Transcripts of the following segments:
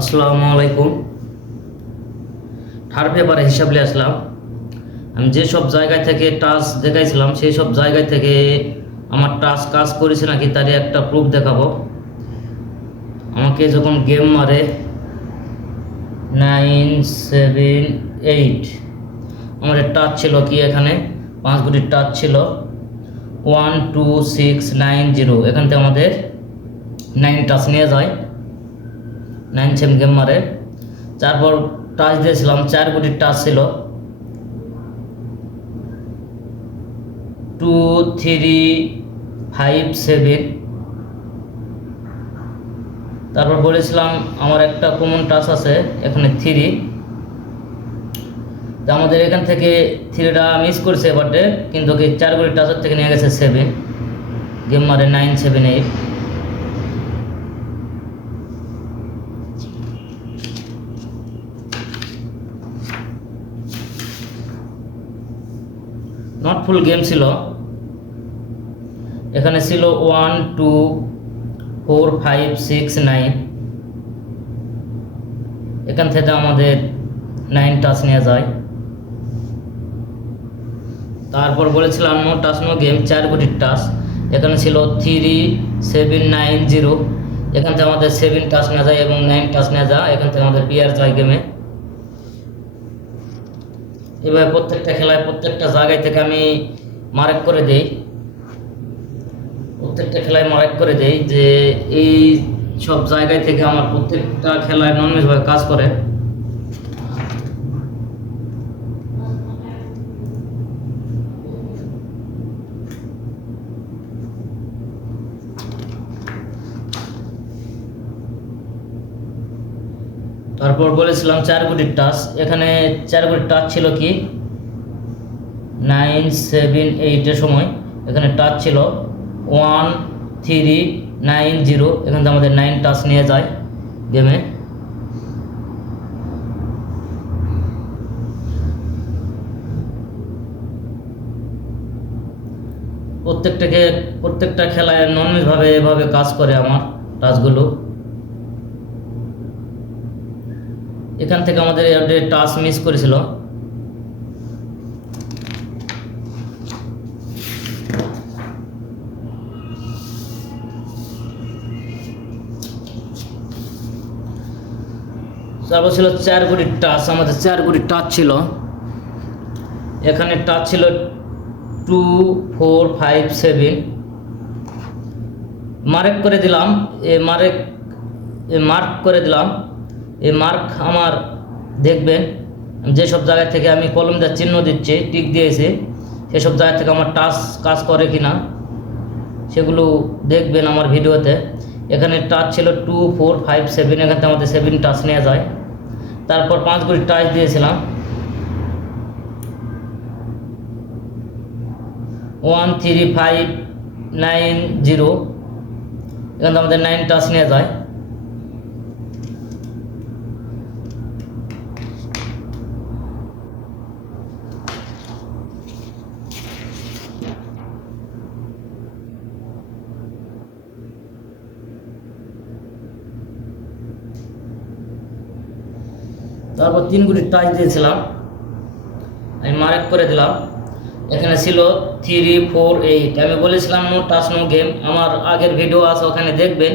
আসসালামু আলাইকুম। থার্ড পেপারে হিসাব নিয়ে আসলাম। আমি যেসব জায়গায় থেকে টাচ দেখাইছিলাম সেই সব জায়গায় থেকে আমার টাচ কাজ করেছে নাকি তারই একটা প্রুফ দেখাবো। আমাকে যখন গেম মারে 978, আমাদের টাচ ছিল কি এখানে 5 গুটির টাচ ছিল 12690। এখান থেকে আমাদের 9 টাচ নিয়ে যায়, 9 গেম মারে। তারপর টাচ দিয়েছিলাম 4 গুটির টাচ ছিল 2357। তারপর বলেছিলাম আমার একটা কমন টাচ আছে এখানে 3, তো আমাদের এখান থেকে 3টা মিস করছে বাটে, কিন্তু 4 গুটির টাচের থেকে নিয়ে গেছে 7, গেম মারে 978। নট ফুল গেম ছিল, এখানে ছিল 12456 9। এখান থেকে আমাদের 9 টাচ নিয়ে যায়। তারপর বলেছিলাম নো টাচ নো গেম 4 গুটির টাচ, এখানে ছিল 3790। এখান থেকে আমাদের 7 টাচ নেওয়া যায় এবং 9 টাচ নেওয়া যায়, এখান থেকে আমাদের বিয়ার যায় গেমে। এভাবে প্রত্যেকটা খেলায় প্রত্যেকটা জায়গায় থেকে আমি মার্ক করে দেই, প্রত্যেকটা খেলায় মার্ক করে দেই যে এই সব জায়গায় থেকে আমার প্রত্যেকটা খেলায় ননভেজভাবে কাজ করে। তারপর বলেছিলাম 4 গুটির টাচ, এখানে 4 গুটির টাচ ছিল কি 978 সময়, এখানে টাচ ছিল 1390। এখান থেকে আমাদের 9 টাচ নিয়ে যায় গেমে। প্রত্যেকটা খেলায় ননভেজভাবে এভাবে কাজ করে আমার টাচগুলো। এখান থেকে আমাদের টাচ মিস করেছিল। তারপর ছিল 4 গুটির টাচ, আমাদের 4 গুটির টাচ ছিল, এখানে টাচ ছিল 2457। মার্ক করে দিলাম, মার্ক করে দিলাম। এই মার্ক আমার দেখবেন যেসব জায়গা থেকে আমি কলম দিয়ে চিহ্ন দিচ্ছি, টিক দিয়েছি, সেসব জায়গা থেকে আমার টাচ কাজ করে কিনা সেগুলো দেখবেন আমার ভিডিওতে। এখানে টাচ ছিল 2457, এখান থেকে আমাদের 7 টাচ নেওয়া যায়। তারপর 5 গুটির টাচ দিয়েছিলাম 13590, এখান থেকে আমাদের 9 টাচ নেওয়া যায়। তারপর 3 গুটির টাচ দিয়েছিলাম, আমি মার্ক করে দিলাম, এখানে ছিল 348। আমি বলেছিলাম নো টাচ নো গেম, আমার আগের ভিডিও আছে ওখানে দেখবেন,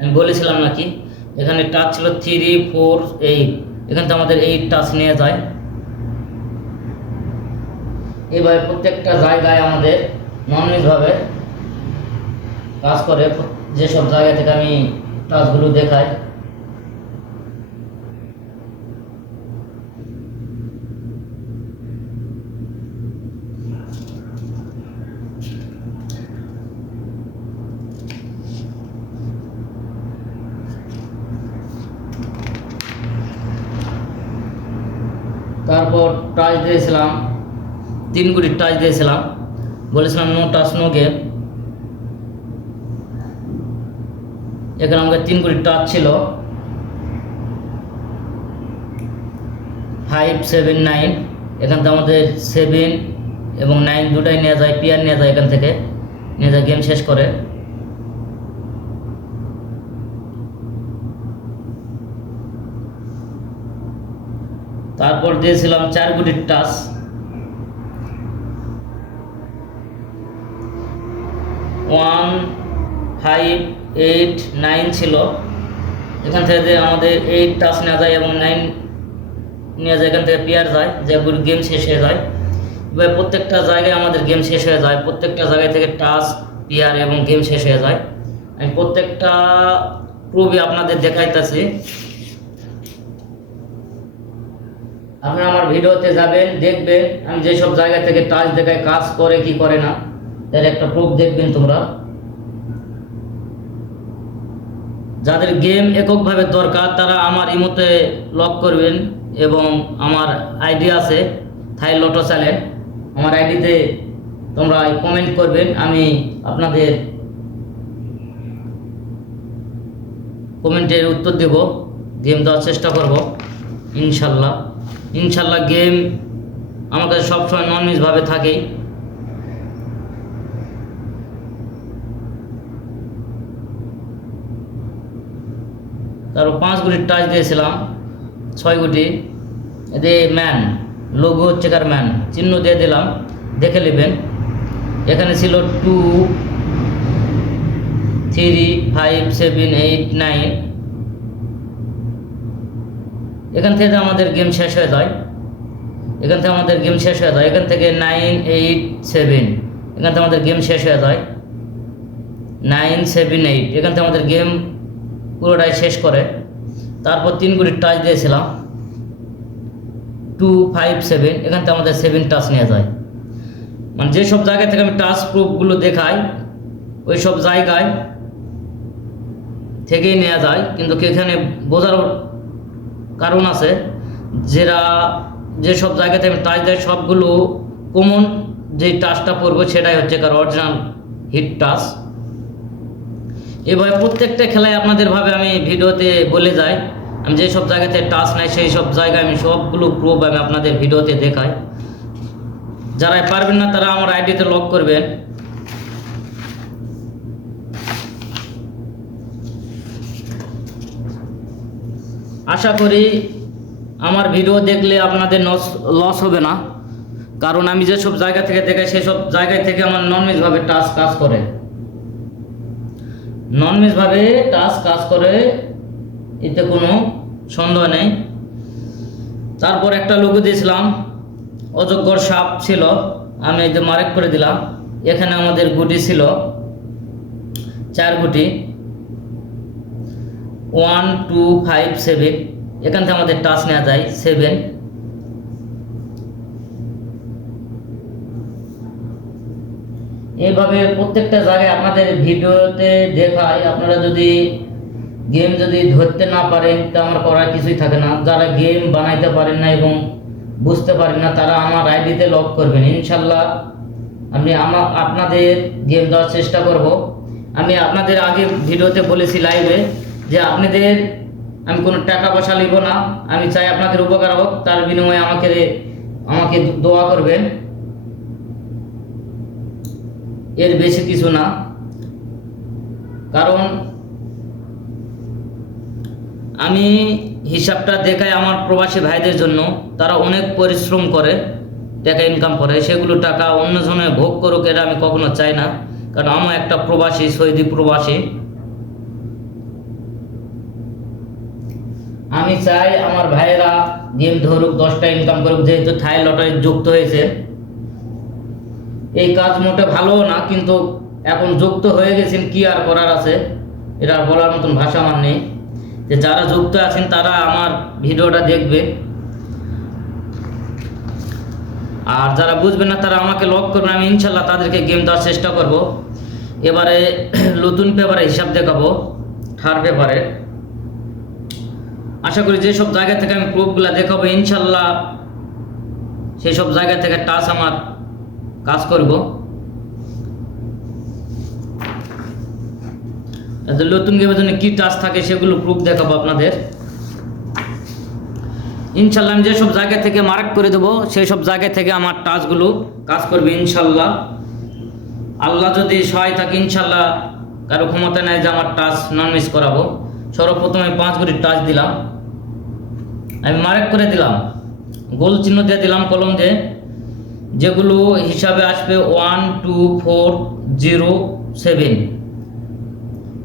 আমি বলেছিলাম নাকি। এখানে টাচ ছিল 348, এখান থেকে আমাদের 8 টাচ নিয়ে যায়। এইভাবে প্রত্যেকটা জায়গায় আমাদের ননভেজভাবে কাজ করে, যেসব জায়গা থেকে আমি টাচগুলো দেখাই। তারপর টাচ দিয়েছিলাম 3 গুটির টাচ দিয়েছিলাম, বলেছিলাম নো টাচ নো গেম। এখানে আমাদের 3 গুটির টাচ ছিল 579, এখান থেকে আমাদের 7 এবং 9 দুটাই নেওয়া যায়, পিয়ার নেওয়া যায়, এখান থেকে নিয়ে যায় গেম শেষ করে। তারপর দিয়েছিলাম 4 গুটির টাচ, 1, 5, 8, 9 ছিল। এখান থেকে আমাদের 8 টাচ নেওয়া যায় এবং 9 নেওয়া যায়, এখান থেকে পেয়ার যায়, যে গেম শেষ হয়ে যায়। এবার প্রত্যেকটা জায়গায় আমাদের গেম শেষ হয়ে যায়, প্রত্যেকটা জায়গায় থেকে টাচ, পেয়ার এবং গেম শেষ হয়ে যায়। আমি প্রত্যেকটা প্রুফই আপনাদের দেখাইতেছি। আপনারা আমার ভিডিওতে যাবেন, দেখবেন আমি যেসব জায়গা থেকে টাচ দেখাই কাজ করে কি করে না, এর একটা প্রুফ দেখবেন তোমরা। যাদের গেম এককভাবে দরকার তারা আমার ইমোতে লক করবেন, এবং আমার আইডি আছে থাই লটো চ্যানেল, আমার আইডিতে তোমরা কমেন্ট করবেন, আমি আপনাদের কমেন্টের উত্তর দেব, গেম দেওয়ার চেষ্টা করব ইনশাল্লাহ। ইনশাল্লাহ গেম আমার কাছে সবসময় নন মিসভাবে থাকেই। তারপর 5 গুটির টাচ দিয়েছিলাম, 6 গুটি। এতে ম্যান লোগো হচ্ছে কার ম্যান চিহ্ন দিয়ে দিলাম, দেখে নেবেন। এখানে ছিল 2, 3, 5, 7, 8, 9। এখান থেকে আমাদের গেম শেষ হয়ে যায়, এখান থেকে আমাদের গেম শেষ হয়ে যায়, এখান থেকে 9, 8, 7, এখান থেকে আমাদের গেম শেষ হয়ে যায়, 9, 7, 8, এখান থেকে আমাদের গেম পুরোটাই শেষ করে। তারপর 3 গুটির টাচ দিয়েছিলাম, 2, 5, 7, এখান থেকে আমাদের 7 টাচ নেওয়া যায়। মানে যেসব জায়গা থেকে আমি টাচ প্রুফগুলো দেখাই ওই সব জায়গায় থেকেই নেওয়া যায়, কিন্তু এখানে বোঝার কারণ আছে, যেসব জায়গাতে আমি টাচ দেয় সবগুলো কমন যেই টাচটা পড়বো সেটাই হচ্ছে কার অরিজিনাল হিট টাচ। এভাবে প্রত্যেকটা খেলায় আপনাদেরভাবে আমি ভিডিওতে বলে যাই, আমি যেসব জায়গাতে টাচ নাই সেই সব জায়গায় আমি সবগুলো প্রুফ আমি আপনাদের ভিডিওতে দেখাই। যারা পারবেন না তারা আমার আইডিতে লক করবেন। আশা করি আমার ভিডিও দেখলে আপনাদের লস হবে না, কারণ আমি যেসব জায়গা থেকে দেখাই সেসব জায়গায় থেকে আমার নন মিসভাবে টাচ কাজ করে, নন মিসভাবে টাচ কাজ করে, এতে কোনো সন্দেহ নেই। তারপর একটা লোগো দিয়েছিলাম, অজগর সাপ ছিল, আমি এতে মার্ক করে দিলাম। এখানে আমাদের গুটি ছিল 4 গুটি, 1, 2, 5, 7, এখান থেকে আমাদের টাচ নেওয়া যায় 7। এইভাবে প্রত্যেকটা জায়গায় আপনাদের ভিডিওতে দেখাই। আপনারা যদি গেম যদি ধরতে না পারেন তা আমার করার কিছুই থাকে না। যারা গেম বানাইতে পারেন না এবং বুঝতে পারেন না তারা আমার আইডিতে লক করবেন, ইনশাল্লাহ আমি আপনাদের গেম দেওয়ার চেষ্টা করব। আমি আপনাদের আগে ভিডিওতে বলেছি লাইভে যে আপনাদের আমি কোনো টাকা পয়সা নিব না, আমি চাই আপনাদের উপকার হোক, তার বিনিময়ে আমাকে দোয়া করবেন, এর বেশি কিছু না। কারণ আমি হিসাবটা দেখাই আমার প্রবাসী ভাইদের জন্য, তারা অনেক পরিশ্রম করে টাকা ইনকাম করে, সেগুলো টাকা অন্যজনে ভোগ করুক এটা আমি কখনো চাই না। কারণ আমার একটা প্রবাসী, সৌদি প্রবাসী, আমি চাই আমার ভাইয়েরা গেম ধরুক, 10টা ইনকাম করুক। যেহেতু থাই লটারি যুক্ত হয়েছে, এই কাজ মোটে ভালো না, কিন্তু এখন যুক্ত হয়ে গেছেন কি আর করার আছে, এটা বলার মতন ভাষা আমার নেই। যে যারা যুক্ত আছেন তারা আমার ভিডিওটা দেখবে, আর যারা বুঝবে না তারা আমাকে লক করবে, আমি ইনশাল্লাহ তাদেরকে গেম দেওয়ার চেষ্টা করব। এবারে নতুন পেপারে হিসাব দেখাবো, থার পেপারে। আশা করি যেসব জায়গা থেকে আমি প্রুফগুলো দেখাবো ইনশাল্লাহ সেই সব জায়গা থেকে টাচ আমার কাজ করব। নতুন গেমের জন্য কি টাচ থাকে সেগুলো প্রুফ দেখাবো আপনাদের ইনশাল্লাহ। আমি যেসব জায়গা থেকে মার্ক করে দেবো সেই সব জায়গা থেকে আমার টাচগুলো কাজ করবে ইনশাল্লাহ। আল্লাহ যদি সহায় থাকে ইনশাল্লাহ, কারো ক্ষমতা নেই যে আমার টাচ নন মিস করাবো। সর্বপ্রথমে 5 গুটির টাচ দিলাম, আমি মার্ক করে দিলাম গোল চিহ্ন দিয়ে দিলাম কলম দিয়ে, যেগুলো হিসাবে আসবে 12407।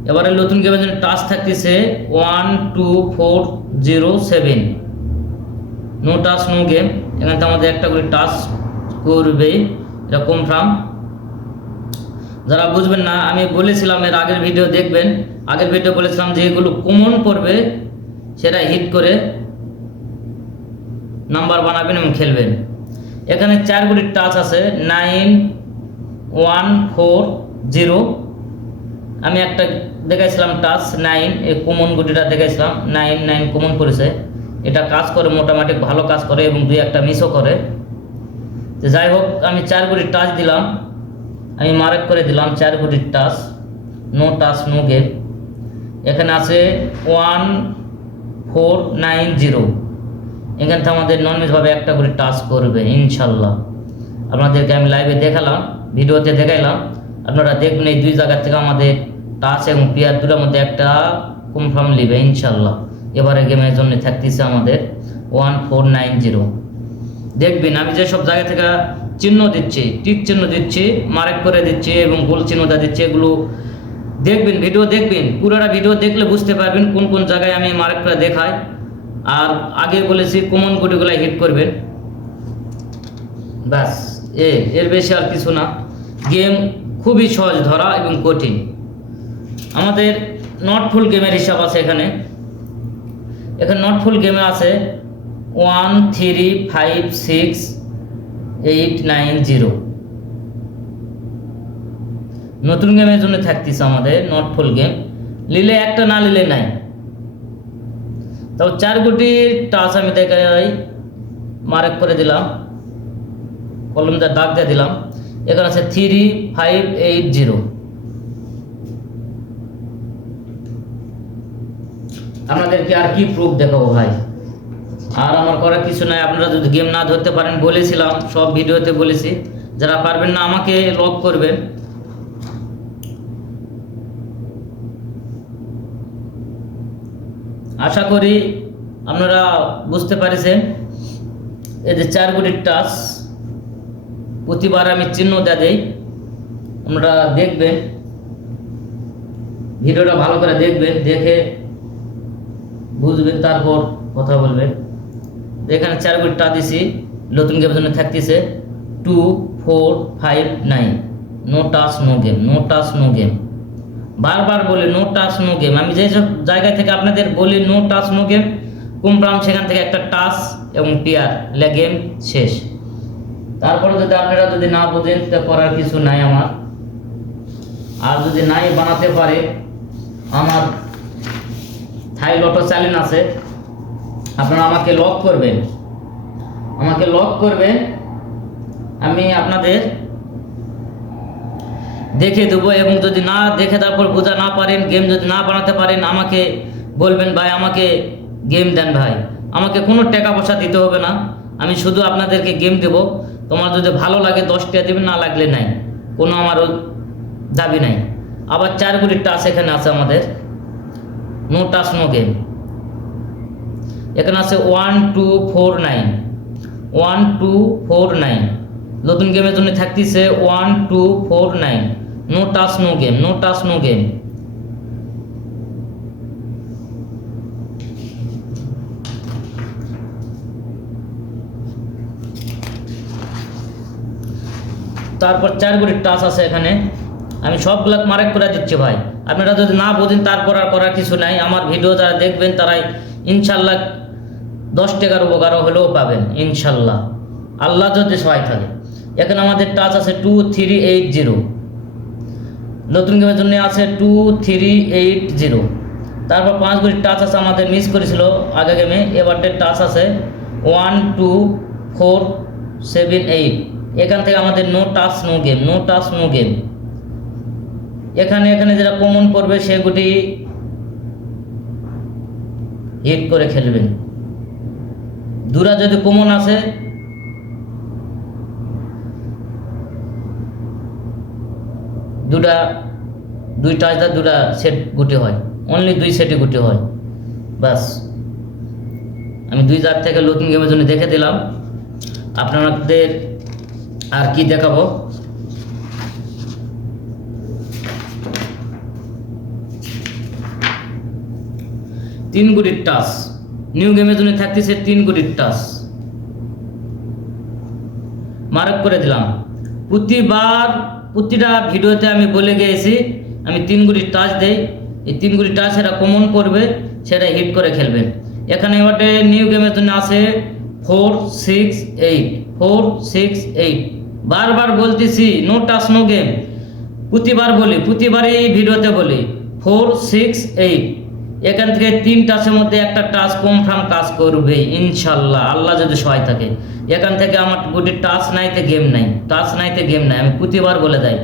এবারে নতুন গেমের জন্য টাচ থাকতেছে 12407, নো টাচ নো গেম। এখানে তো আমাদের একটা করে টাচ করবে, এটা কনফার্ম। যারা বুঝবেন না, আমি বলেছিলাম এর আগের ভিডিও দেখবেন, আগের ভিডিও বলেছিলাম যে এগুলো কমন পড়বে সেটা হিট করে নাম্বার বানাবেন এবং খেলবেন। এখানে 4 গুটির টাচ আছে 9140। আমি একটা দেখাইছিলাম টাচ 9, এই কমন গুটিটা দেখাইছিলাম 99 কমন করেছে। এটা কাজ করে, মোটামুটি ভালো কাজ করে এবং 2-1টা মিসও করে। তো যাই হোক, আমি 4 গুটির টাচ দিলাম, আমি মার্ক করে দিলাম 4 গুটির touch, no touch no game. এখানে আছে 1490, এখান থেকে আমাদের নর্মালভাবে একটা করে টাচ করবে ইনশাল্লাহ। আপনাদেরকে আমি লাইভে দেখালাম, ভিডিওতে দেখাইলাম, আপনারা দেখবেন এই 2 জায়গা থেকে আমাদের টাচ এবং পেয়ার দুটোর মধ্যে একটা কনফার্ম নেবে ইনশাল্লাহ। এবারে গেমের জন্য থাকতেছে আমাদের 1490। দেখবেন আমি যেসব জায়গা থেকে চিহ্ন দিচ্ছি, টিক চিহ্ন দিচ্ছি, মার্ক করে দিচ্ছি এবং গোল চিহ্নটা দিচ্ছি, এগুলো দেখবেন, ভিডিও দেখবেন, পুরোটা ভিডিও দেখলে বুঝতে পারবেন কোন কোন জায়গায় আমি মার্ক করে দেখাই। আর আগে বলেছি কমন গুটিগুলো হিট করবেন, ব্যাস। এর বেশি আর কিছু না। গেম খুবই সহজ ধরা এবং কঠিন। আমাদের নট ফুল গেমের হিসাব আছে এখানে নট ফুল গেমে আছে 1356890। নতুন গেমের জন্য থাকতেছে আমাদের নট ফুল গেম, নিলে একটা না নিলে নাই। তাও 4 গুটির টাচ আমি দেখাই, মার্ক করে দিলাম, কলমটা দাগ দিয়ে দিলাম। এখানে আছে 3580। আপনাদেরকে আর কি প্রুফ দেখাবো ভাই, আর আমার করার কিছু নাই। আপনারা যদি গেম না ধরতে পারেন, বলেছিলাম সব ভিডিওতে বলেছি, যারা পারবেন না আমাকে লক করবেন। আশা করি আপনারা বুঝতে পারছেন। এই যে 4 গুটির টাচ, প্রতিবার আমি চিহ্ন দিয়ে দেই, আপনারা দেখবেন, ভিডিওটা ভালো করে দেখবেন, দেখে বুঝবেন, তারপর কথা বলবেন। এখানে 4 গুটির টাচ দিছি, নতুন গেমের জন্য থাকতেছে 2459, no touch no game, no touch no game. বারবার বলি নো টাচ নো গেম। আমি যেসব জায়গা থেকে আপনাদের বলি no touch no game confirm, সেখান থেকে একটা টাচ এবং পেয়ার লে গেম শেষ। তারপরে যদি আপনারা যদি না বোঝেন, তা করার কিছু নাই আমার। আর যদি নাই বানাতে পারে, আমার থাই লটো চ্যালেঞ্জ আছে, আপনারা আমাকে লক করবেন, আমি আপনাদের দেখে দেবো। এবং যদি না দেখে তারপর বোঝা না পারেন, গেম যদি না বানাতে পারেন, আমাকে বলবেন ভাই আমাকে গেম দেন ভাই, আমাকে কোনো টাকা পয়সা দিতে হবে না, আমি শুধু আপনাদেরকে গেম দেবো। তোমার যদি ভালো লাগে 10 টাকা দেবেন, না লাগলে নাই, কোনো আমার দাবি নাই। আবার 4 গুটির টাচ এখানে আছে আমাদের, নো টাচ নো গেম। এখানে আছে 1249, নতুন গেমের জন্য থাকতেছে 1249, no touch no game, no touch no game. তারপর 4 গুটির টাচ আছে এখানে, আমি সবগুলো মার্ক করে দিচ্ছি ভাই। আপনারা যদি না বোঝেন, তারপর আর করার কিছু নাই। আমার ভিডিও যারা দেখবেন তারাই ইনশাল্লাহ 10 টাকার উপকারও হলেও পাবেন ইনশাল্লাহ, আল্লাহ যদি সহায় থাকে। এখানে আমাদের টাচ আছে 2380, নতুন গেমের জন্য আছে 2380। তারপর 5 গুটির টাচ আছে, আমাদের মিস করেছিল আগে গেমে, এবারটার টাচ আছে 12478। এখান থেকে আমাদের no touch no game, no touch no game. এখানে যেটা কমন পড়বে সেগুটি হিট করে খেলবেন। দুরা যদি কমন আছে, দুই টাচটা 2টা সেট গুটি হয়, অনলি 2 সেটে গুটি হয়, বাস। আমি 2 জায়গা থেকে নতুন গেমের জন্য দেখে দিলাম। আপনাদের আর কি দেখাবো, তিন গুটির টাচ নিউ গেমের জন্য থাকতেছে, 3 গুটির টাচ মার্ক করে দিলাম। প্রতিটা ভিডিওতে আমি বলে গিয়েছি আমি 3 গুটির টাচ দেই, এই 3 গুটির টাচ সেটা কমন করবে, সেটা হিট করে খেলবেন। এখানে এবারে নিউ গেমের জন্য আছে 4 6 8 4 6 8। বারবার বলতেছি নো টাচ নো গেম, প্রতিবারই ভিডিওতে বলি 4 6 8। এখান থেকে 3 টাচের মধ্যে একটা টাচ কনফার্ম কাজ করবে ইনশাল্লাহ, আল্লাহ যদি সহায় থাকে। এখান থেকে আমার গুটির টাচ নাইতে গেম নাই, আমি প্রতিবার বলে দেয়।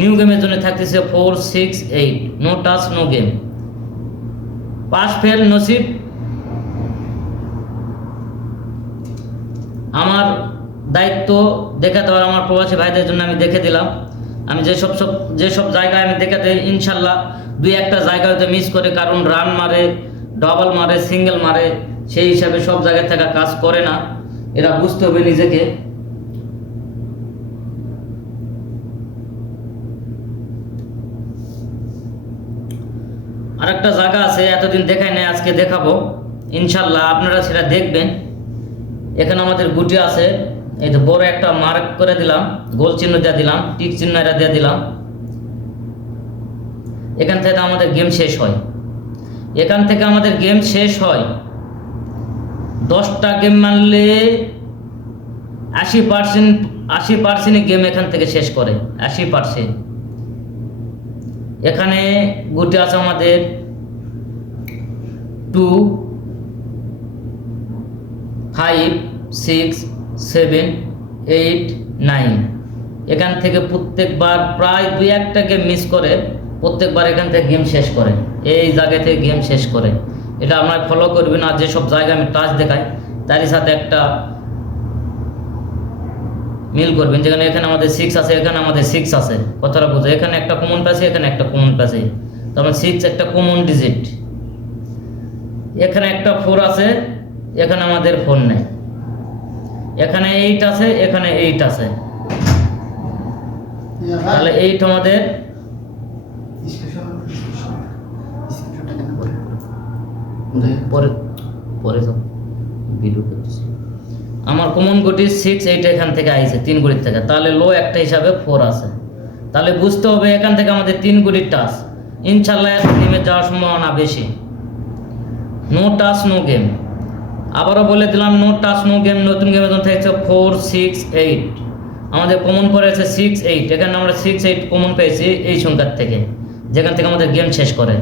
নিউ গেমের জন্য থাকতেছে 4 6 8, no touch no game. Pass fail নসিব, আমার দায়িত্ব দেখে দেওয়ার আমার প্রবাসী ভাইদের জন্য আমি দেখে দিলাম। আমি যেসব জায়গায় আমি দেখে দিই ইনশাল্লাহ 2-1টা জায়গা হয়তো মিস করে, কারণ রান মারে, ডাবল মারে, সিঙ্গেল মারে, সেই হিসাবে সব জায়গা থেকে কাজ করে না, এরা বুঝতে হবে নিজেকে। আরেকটা জায়গা আছে এতদিন দেখাই নাই, আজকে দেখাবো ইনশাল্লাহ, আপনারা সেটা দেখবেন। এখানে আমাদের গুটি আছে, এই তো বড় একটা মার্ক করে দিলাম, গোল চিহ্ন দিয়ে দিলাম, টিক চিহ্ন এটা দিয়ে দিলাম। এখান থেকে আমাদের গেম শেষ হয়, 10টা গেম মারলে 80% গেম এখান থেকে শেষ করে, 80%। এখানে গুটি আছে আমাদের 2 5 6 7 8 9। এখান থেকে প্রত্যেকবার প্রায় 2-1টা গেম মিস করে, প্রত্যেকবার এখান থেকে গেম শেষ করে, এই জায়গা থেকে গেম শেষ করে। এটা আপনারা ফলো করবেন। আর যেসব জায়গায় আমি টাচ দেখাই তারই সাথে একটা মিল করবেন, যেখানে এখানে আমাদের 6 আছে, এখানে আমাদের 6 আছে, কথাটা বুঝো। এখানে একটা কমন পাচ্ছি, এখানে একটা কমন পাচ্ছি, তখন 6 একটা কমন ডিজিট। এখানে একটা 4 আছে, এখানে আমাদের 4 নেই। এখানে 8 আছে, এখানে 8 আছে, তাহলে 8 আমাদের পরে ভিডিও করতেছি। আমার কমন গুটি 6 8 এখান থেকে আইছে, 3 গুটির থেকে, তাহলে লো একটা হিসাবে 4 আছে। তাহলে বুঝতে হবে এখান থেকে আমাদের 3 গুটির টাচ, ইনশাল্লাহ গেমে যাওয়ার সম্ভাবনা বেশি। নো টাচ নো গেম, আবারও বলে দিলাম নো টাচ নো গেম। নতুন গেমের জন্য থাকছে 4 6 8, আমাদের কমন পড়ে আছে 6 8। এখানে আমরা 6 8 কমন পেয়েছি এই সংখ্যার থেকে, যেখান থেকে আমাদের গেম শেষ করে।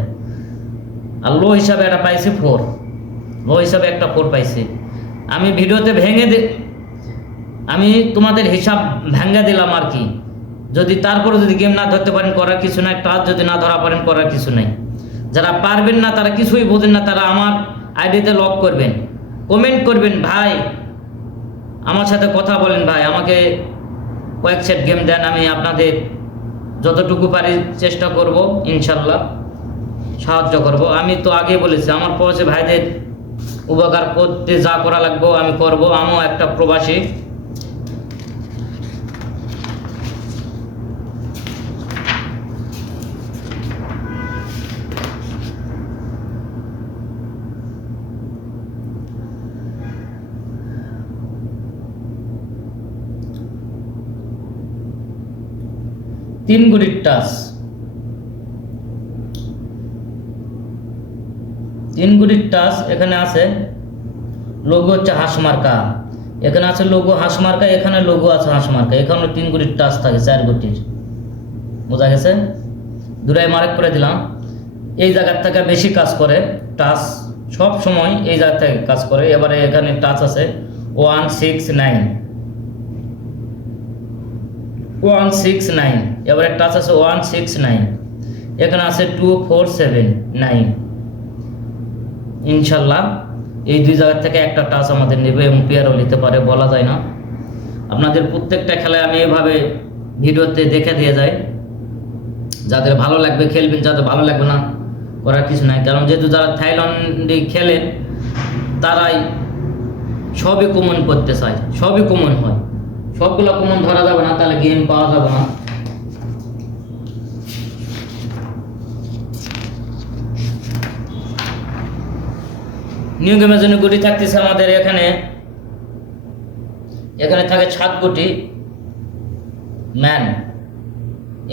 আর লো হিসাবে একটা পাইছি 4, লো হিসাবে একটা 4 পাইছি। আমি ভিডিওতে আমি তোমাদের হিসাব ভেঙে দিলাম আর কি। যদি তারপরে যদি গেম না ধরতে পারেন করার কিছু নাই, টাচ যদি না ধরা পারেন করার কিছু নাই। যারা পারবেন না, তারা কিছুই বোঝেন না, তারা আমার আইডিতে লক করবেন, কমেন্ট করবেন, ভাই আমার সাথে কথা বলেন, ভাই আমাকে কয়েক সেট গেম দেন, আমি আপনাদের যতটুকু পারি চেষ্টা করব, ইনশাল্লাহ সাহায্য করব। আমি তো আগে বলেছি আমার প্রবাসী ভাইদের উপকার করতে যা করা লাগবে আমি করব, আমিও একটা প্রবাসী। তিন গুটির টাচ, 3 গুটির টাচ। এখানে আছে লোগো হচ্ছে হাঁস মার্কা, এখানে আছে লোগো হাঁস মার্কা, এখানে লোগো আছে হাঁস মার্কা। এখানে 3 গুটির টাচ থাকে, 4 গুটির, বোঝা গেছে? দুটাই মার্ক করে দিলাম। এই জায়গার থেকে বেশি কাজ করে টাচ, সব সময় এই জায়গা থেকে কাজ করে। এবারে এখানে টাচ আছে 1 6 9, 1 6 9। এবারে টাচ আছে 1 6 9, এখানে আছে 2 4 7 9। ইনশাল্লাহ এই 2 জায়গা থেকে একটা টাচ আমাদের নেবে এবং পেয়ারও নিতে পারে, বলা যায় না। আপনাদের প্রত্যেকটা খেলায় আমি এভাবে ভিডিওতে দেখে দিয়ে যাই, যাদের ভালো লাগবে খেলবেন, যাদের ভালো লাগবে না করার কিছু নাই। কারণ যেহেতু যারা থাইল্যান্ডে খেলেন তারাই সবই কমন করতে চাই, সবই কমন হয়, সবগুলো কমন ধরা যাবে না, তাহলে গেম পাওয়া যাবে না। নিউ গেমের জন্য গুটি থাকতেছে আমাদের এখানে থাকে 7 গুটি ম্যান।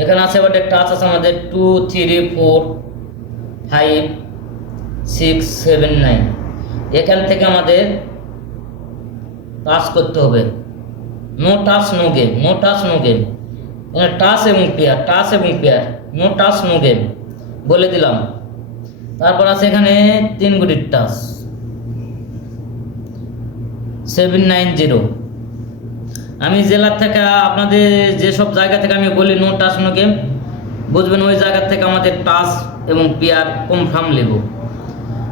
এখানে আছে এবার টাচ আছে আমাদের 2 3 4 5 6 7 9। এখান থেকে আমাদের টাচ করতে হবে, no touch no game, no touch no game. Touch এবং পেয়ার, টাচ এবং pair, no touch no game বলে দিলাম। তারপর আছে এখানে 3 গুটির টাচ 790। আমি জেলার থেকে আপনাদের যেসব জায়গা থেকে আমি বলি নো টাচ নো গেম, বুঝবেন ওই জায়গা থেকে আমাদের টাচ এবং পেয়ার কনফার্ম নেব।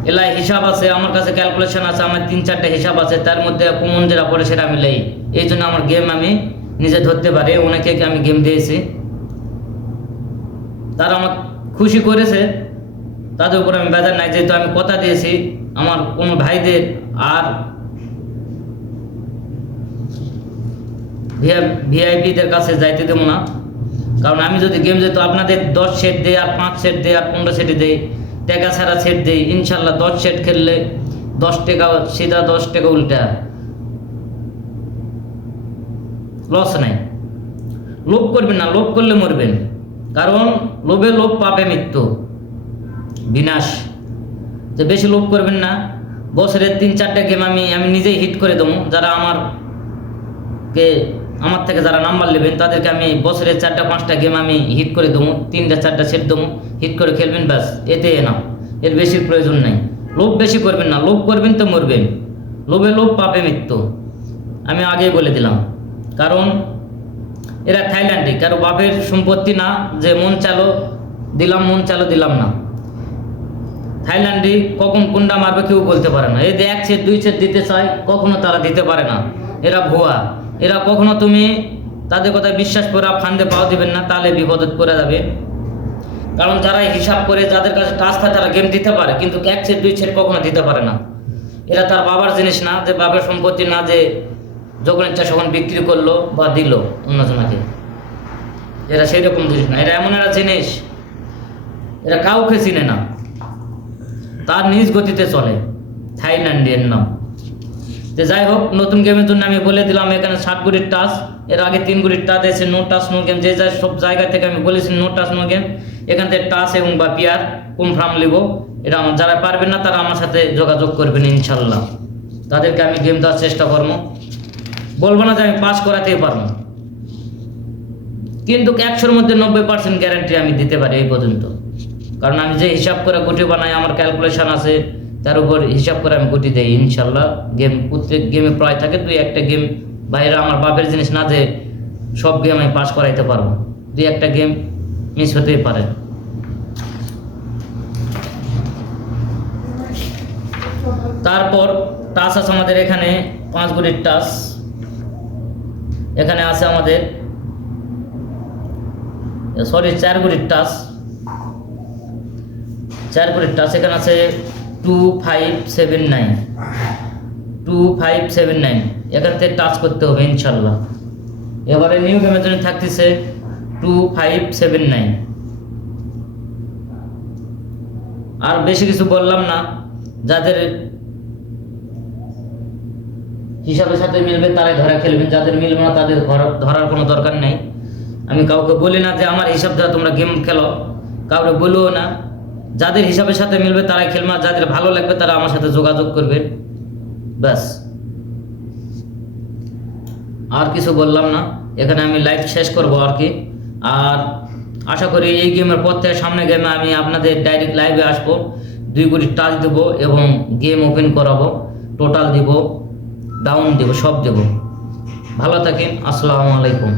এলাই হিসাব আছে আমার কাছে, ক্যালকুলেশন আছে, আমার 3-4টা হিসাব আছে, তার মধ্যে কমন যেটা পড়ে সেটা আমি লেই। এই জন্য আমার গেম আমি নিজে ধরতে পারি। অনেকে আমি গেম দিয়েছি, তারা আমার খুশি করেছে, তাদের উপর আমি বেজার নাই, যেহেতু আমি কথা দিয়েছি আমার কোনো ভাইদের আর ভিআইপিদের কাছে যাইতে দেবো না। কারণ আমি যদি গেম যেত আপনাদের 10 সেট দেই আর 5 সেট দেই আর 15 সেটে দেই, টাকা ছাড়া সেট দেই, ইনশাল্লাহ 10 সেট খেললে 10 টাকা সিধা, 10 টাকা উল্টা, লস নাই। লোভ করবেন না, লোভ করলে মরবেন, কারণ লোভে লোভ পাবে মৃত্যু, বিনাশ। যে বেশি লোভ করবেন না। বছরের 3-4টা গেম আমি নিজেই হিট করে দেবো। যারা আমার থেকে যারা নাম্বার নেবেন তাদেরকে আমি বছরের 4-5টা গেম আমি হিট করে দেবো, 3-4টা সেট দেবো, হিট করে খেলবেন, ব্যাস, এতে না, এর বেশি প্রয়োজন নাই। লোভ বেশি করবেন না, লোভ করবেন তো মরবেন, লোভে লোভ পাবে মৃত্যু, আমি আগেই বলে দিলাম। কারণ এরা থাইল্যান্ডে কারো বাপের সম্পত্তি না যে মন চালো দিলাম, মন চালো দিলাম না। থাইল্যান্ডে কখন কোনটা মারবে কেউ বলতে পারে না। এই 1 সেট 2 সেট দিতে চায়, কখনো তারা দিতে পারে না। এরা ভুয়া, এরা কখনো তুমি তাদের কথা বিশ্বাস করে ফান্দে পাও দিবেন না, তাহলে বিপদে পড়ে যাবে। কারণ যারা হিসাব করে, যাদের কাছে টাচ থাকে, তারা গেম দিতে পারে, কিন্তু 1 সেট 2 সেট কখনো দিতে পারে না। এরা তার বাবার জিনিস না, যে বাবার সম্পত্তি না, যে যখন ইচ্ছা তখন বিক্রি করলো বা দিল অন্যজনকে। এরা সেই রকম জিনিস না, এরা এমন একটা জিনিস, এরা কাউকে চিনে না, তার নিজ গতিতে চলে। থাইল্যান্ডের নাম। তো যাই হোক, নতুন গেমের জন্য আমি বলে দিলাম এখানে 7 গুটির টাচ, এর আগে 3 গুটির টাচ এসে নো টাচ নো গেম। যে সব জায়গা থেকে আমি বলেছি নো টাচ নো গেম, এখান থেকে টাচ এবং বা পিয়ার কনফার্ম নেব। এটা আমার যারা পারবেন না তারা আমার সাথে যোগাযোগ করবেন, ইনশাল্লাহ তাদেরকে আমি গেম দেওয়ার চেষ্টা করবো। বলবো না যে আমি পাস করাতেই পারবো, কিন্তু 100-র মধ্যে 90% গ্যারান্টি আমি দিতে পারি এই পর্যন্ত। কারণ আমি যে হিসাব করে গুটি বানাই, আমার ক্যালকুলেশন আছে, তার উপর হিসাব করে আমি গুটি দেই। ইনশাল্লাহ গেম প্রত্যেক গেমে প্রায় থাকে 2-1টা গেম বাইরে, আমার বাপের জিনিস না যে সব গেম আমি পাস করাইতে পারবো, 2-1টা গেম মিস হতেই পারে। তারপর টাচ আছে আমাদের এখানে 5 গুটির টাচ। এখানে আছে আমাদের 4 গুটির টাচ, 4 গুটির টাচ। এখানে আছে 2579, 2579। এখান থেকে টাচ করতে হবে ইনশাল্লাহ। এবারে নিউ গেমের জন্য থাকতেছে 2579। আর বেশি কিছু বললাম না, যাদের হিসাবের সাথে মিলবে তারাই ধরা খেলবেন, যাদের মিলবে না তাদের ধরার কোনো দরকার নেই। আমি কাউকে বলি না যে আমার হিসাব দ্বারা তোমরা গেম খেলো, কাউকে বলবো না। যাদের হিসাবের সাথে মিলবে তারাই খেলবে, যাদের ভালো লাগবে তারা আমার সাথে যোগাযোগ করবে, ব্যাস। আর কিছু বললাম না, এখানে আমি লাইভ শেষ করব আর কি। আর আশা করি এই গেমের পর থেকে সামনে গেমে আমি আপনাদের ডাইরেক্ট লাইভে আসবো, 2 কোটি টাচ দেবো এবং গেম ওপেন করাবো, টোটাল দিব, ডাউন দেব, সব দেব। ভালো থাকেন, আসসালামু আলাইকুম।